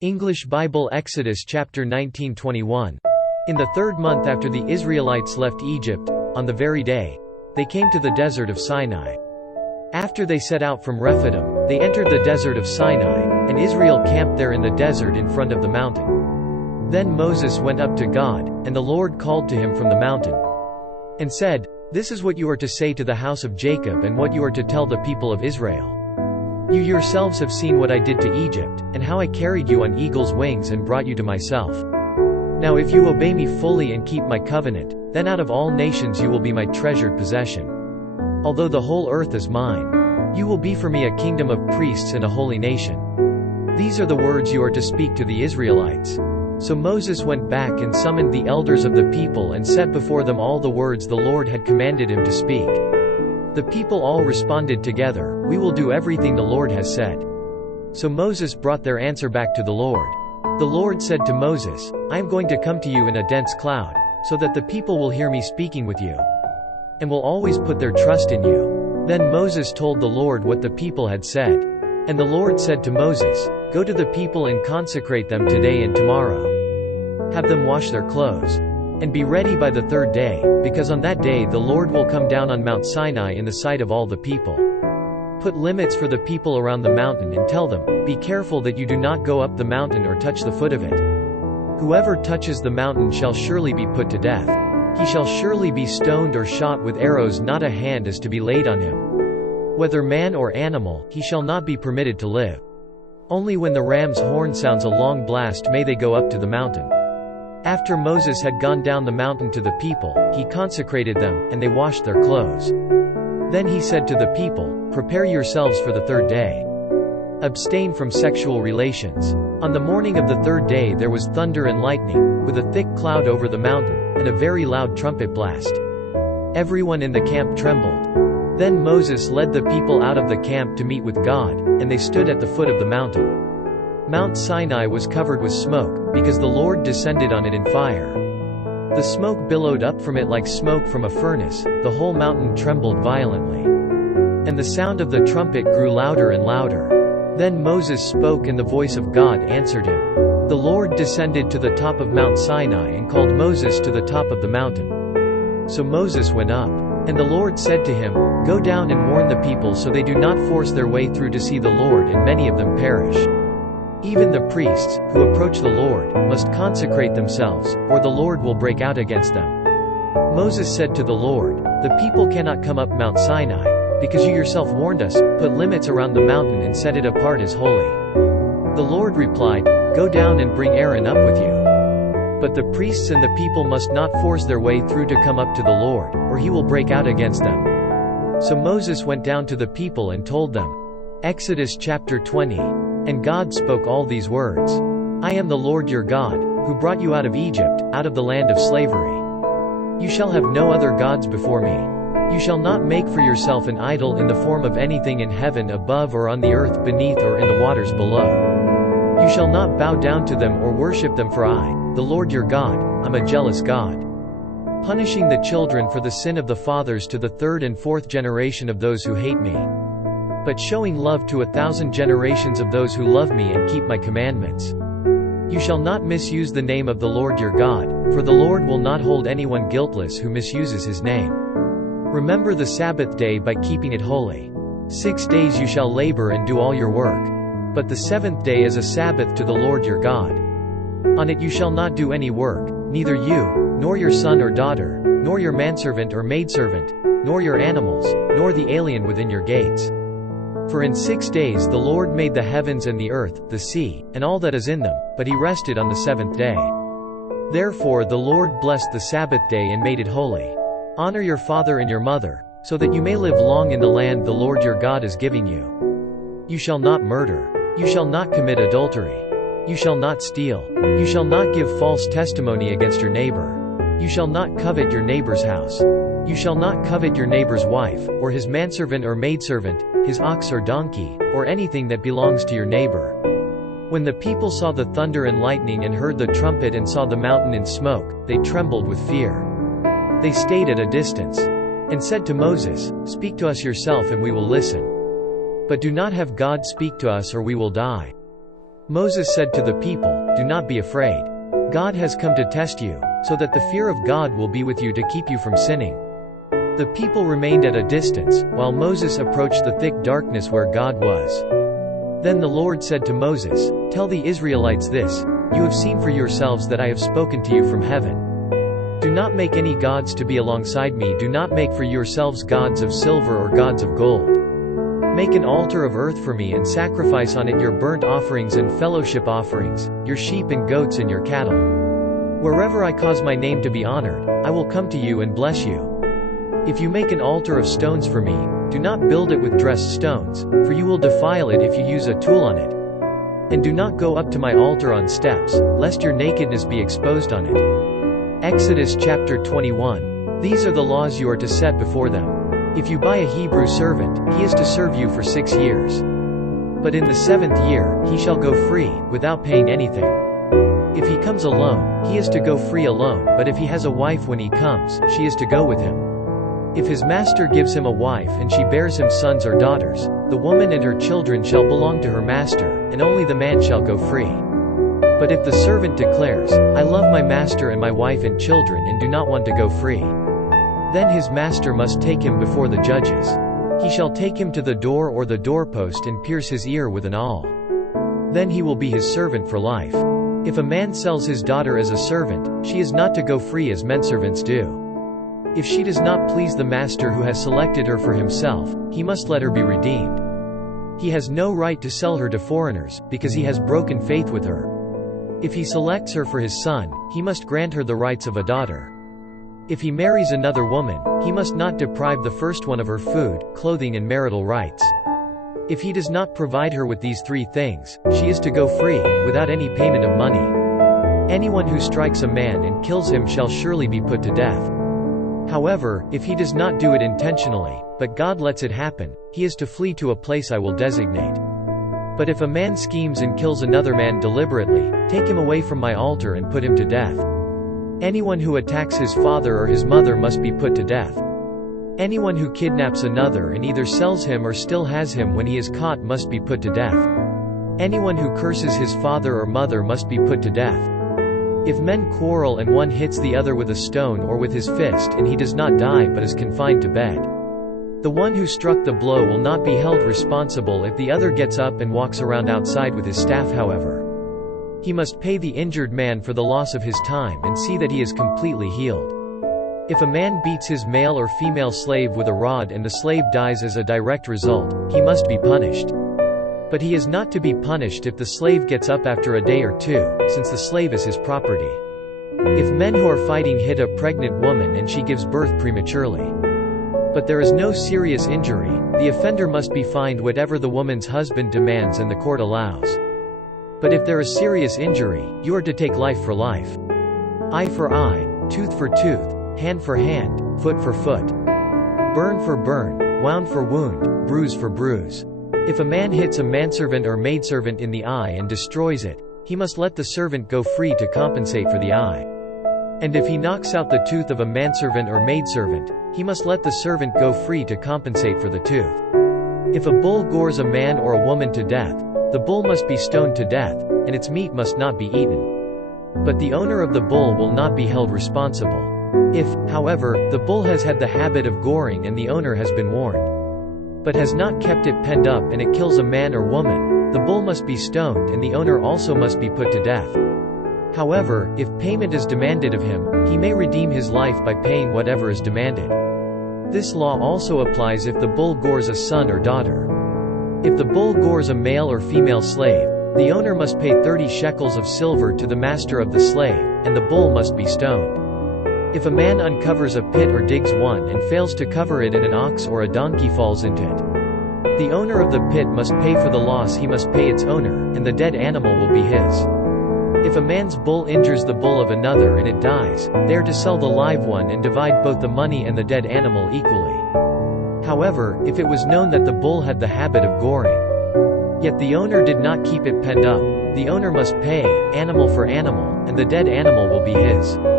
English Bible Exodus chapter 19:21. In the 3rd month after the Israelites left Egypt, on the very day, they came to the desert of Sinai. After they set out from Rephidim, they entered the desert of Sinai, and Israel camped there in the desert in front of the mountain. Then Moses went up to God, and the Lord called to him from the mountain, and said, "This is what you are to say to the house of Jacob and what you are to tell the people of Israel. You yourselves have seen what I did to Egypt, and how I carried you on eagle's wings and brought you to myself. Now if you obey me fully and keep my covenant, then out of all nations you will be my treasured possession. Although the whole earth is mine, you will be for me a kingdom of priests and a holy nation. These are the words you are to speak to the Israelites." So Moses went back and summoned the elders of the people and set before them all the words the Lord had commanded him to speak. The people all responded together, "We will do everything the Lord has said." So Moses brought their answer back to the Lord. The Lord said to Moses, "I am going to come to you in a dense cloud, so that the people will hear me speaking with you, and will always put their trust in you." Then Moses told the Lord what the people had said. And the Lord said to Moses, "Go to the people and consecrate them today and tomorrow. Have them wash their clothes, and be ready by the 3rd day, because on that day the Lord will come down on Mount Sinai in the sight of all the people. Put limits for the people around the mountain and tell them, 'Be careful that you do not go up the mountain or touch the foot of it. Whoever touches the mountain shall surely be put to death. He shall surely be stoned or shot with arrows, not a hand is to be laid on him. Whether man or animal, he shall not be permitted to live. Only when the ram's horn sounds a long blast may they go up to the mountain.'" After Moses had gone down the mountain to the people, he consecrated them, and they washed their clothes. Then he said to the people, "Prepare yourselves for the 3rd day. Abstain from sexual relations." On the morning of the 3rd day there was thunder and lightning, with a thick cloud over the mountain, and a very loud trumpet blast. Everyone in the camp trembled. Then Moses led the people out of the camp to meet with God, and they stood at the foot of the mountain. Mount Sinai was covered with smoke, because the Lord descended on it in fire. The smoke billowed up from it like smoke from a furnace, the whole mountain trembled violently. And the sound of the trumpet grew louder and louder. Then Moses spoke and the voice of God answered him. The Lord descended to the top of Mount Sinai and called Moses to the top of the mountain. So Moses went up. And the Lord said to him, "Go down and warn the people so they do not force their way through to see the Lord and many of them perish. Even the priests, who approach the Lord, must consecrate themselves, or the Lord will break out against them." Moses said to the Lord, "The people cannot come up Mount Sinai, because you yourself warned us, 'Put limits around the mountain and set it apart as holy.'" The Lord replied, "Go down and bring Aaron up with you. But the priests and the people must not force their way through to come up to the Lord, or he will break out against them." So Moses went down to the people and told them. Exodus chapter 20. And God spoke all these words. "I am the Lord your God, who brought you out of Egypt, out of the land of slavery. You shall have no other gods before me. You shall not make for yourself an idol in the form of anything in heaven above or on the earth beneath or in the waters below. You shall not bow down to them or worship them, for I, the Lord your God, am a jealous God, punishing the children for the sin of the fathers to the 3rd and 4th generation of those who hate me, but showing love to 1,000 generations of those who love me and keep my commandments. You shall not misuse the name of the Lord your God, for the Lord will not hold anyone guiltless who misuses his name. Remember the Sabbath day by keeping it holy. 6 days you shall labor and do all your work. But the 7th day is a Sabbath to the Lord your God. On it you shall not do any work, neither you, nor your son or daughter, nor your manservant or maidservant, nor your animals, nor the alien within your gates. For in 6 days the Lord made the heavens and the earth, the sea, and all that is in them, but he rested on the 7th day. Therefore the Lord blessed the Sabbath day and made it holy. Honor your father and your mother, so that you may live long in the land the Lord your God is giving you. You shall not murder. You shall not commit adultery. You shall not steal. You shall not give false testimony against your neighbor. You shall not covet your neighbor's house. You shall not covet your neighbor's wife, or his manservant or maidservant, his ox or donkey, or anything that belongs to your neighbor." When the people saw the thunder and lightning and heard the trumpet and saw the mountain in smoke, they trembled with fear. They stayed at a distance, and said to Moses, "Speak to us yourself and we will listen. But do not have God speak to us or we will die." Moses said to the people, "Do not be afraid. God has come to test you, so that the fear of God will be with you to keep you from sinning." The people remained at a distance, while Moses approached the thick darkness where God was. Then the Lord said to Moses, "Tell the Israelites this, you have seen for yourselves that I have spoken to you from heaven. Do not make any gods to be alongside me. Do not make for yourselves gods of silver or gods of gold. Make an altar of earth for me and sacrifice on it your burnt offerings and fellowship offerings, your sheep and goats and your cattle. Wherever I cause my name to be honored, I will come to you and bless you. If you make an altar of stones for me, do not build it with dressed stones, for you will defile it if you use a tool on it. And do not go up to my altar on steps, lest your nakedness be exposed on it." Exodus chapter 21. These are the laws you are to set before them. If you buy a Hebrew servant, he is to serve you for 6 years. But in the 7th year, he shall go free, without paying anything. If he comes alone, he is to go free alone, but if he has a wife when he comes, she is to go with him. If his master gives him a wife and she bears him sons or daughters, the woman and her children shall belong to her master, and only the man shall go free. But if the servant declares, "I love my master and my wife and children and do not want to go free," then his master must take him before the judges. He shall take him to the door or the doorpost and pierce his ear with an awl. Then he will be his servant for life. If a man sells his daughter as a servant, she is not to go free as menservants do. If she does not please the master who has selected her for himself, he must let her be redeemed. He has no right to sell her to foreigners, because he has broken faith with her. If he selects her for his son, he must grant her the rights of a daughter. If he marries another woman, he must not deprive the first one of her food, clothing and marital rights. If he does not provide her with these 3 things, she is to go free, without any payment of money. Anyone who strikes a man and kills him shall surely be put to death. However, if he does not do it intentionally, but God lets it happen, he is to flee to a place I will designate. But if a man schemes and kills another man deliberately, take him away from my altar and put him to death. Anyone who attacks his father or his mother must be put to death. Anyone who kidnaps another and either sells him or still has him when he is caught must be put to death. Anyone who curses his father or mother must be put to death. If men quarrel and one hits the other with a stone or with his fist and he does not die but is confined to bed, the one who struck the blow will not be held responsible if the other gets up and walks around outside with his staff. However, he must pay the injured man for the loss of his time and see that he is completely healed. If a man beats his male or female slave with a rod and the slave dies as a direct result, he must be punished. But he is not to be punished if the slave gets up after a day or 2, since the slave is his property. If men who are fighting hit a pregnant woman and she gives birth prematurely, but there is no serious injury, the offender must be fined whatever the woman's husband demands and the court allows. But if there is serious injury, you are to take life for life. Eye for eye, tooth for tooth, hand for hand, foot for foot. Burn for burn, wound for wound, bruise for bruise. If a man hits a manservant or maidservant in the eye and destroys it, he must let the servant go free to compensate for the eye. And if he knocks out the tooth of a manservant or maidservant, he must let the servant go free to compensate for the tooth. If a bull gores a man or a woman to death, the bull must be stoned to death, and its meat must not be eaten. But the owner of the bull will not be held responsible. If, however, the bull has had the habit of goring and the owner has been warned, but has not kept it penned up and it kills a man or woman, the bull must be stoned and the owner also must be put to death. However, if payment is demanded of him, he may redeem his life by paying whatever is demanded. This law also applies if the bull gores a son or daughter. If the bull gores a male or female slave, the owner must pay 30 shekels of silver to the master of the slave, and the bull must be stoned. If a man uncovers a pit or digs one and fails to cover it and an ox or a donkey falls into it, the owner of the pit must pay for the loss. He must pay its owner, and the dead animal will be his. If a man's bull injures the bull of another and it dies, they are to sell the live one and divide both the money and the dead animal equally. However, if it was known that the bull had the habit of goring, yet the owner did not keep it penned up, the owner must pay, animal for animal, and the dead animal will be his.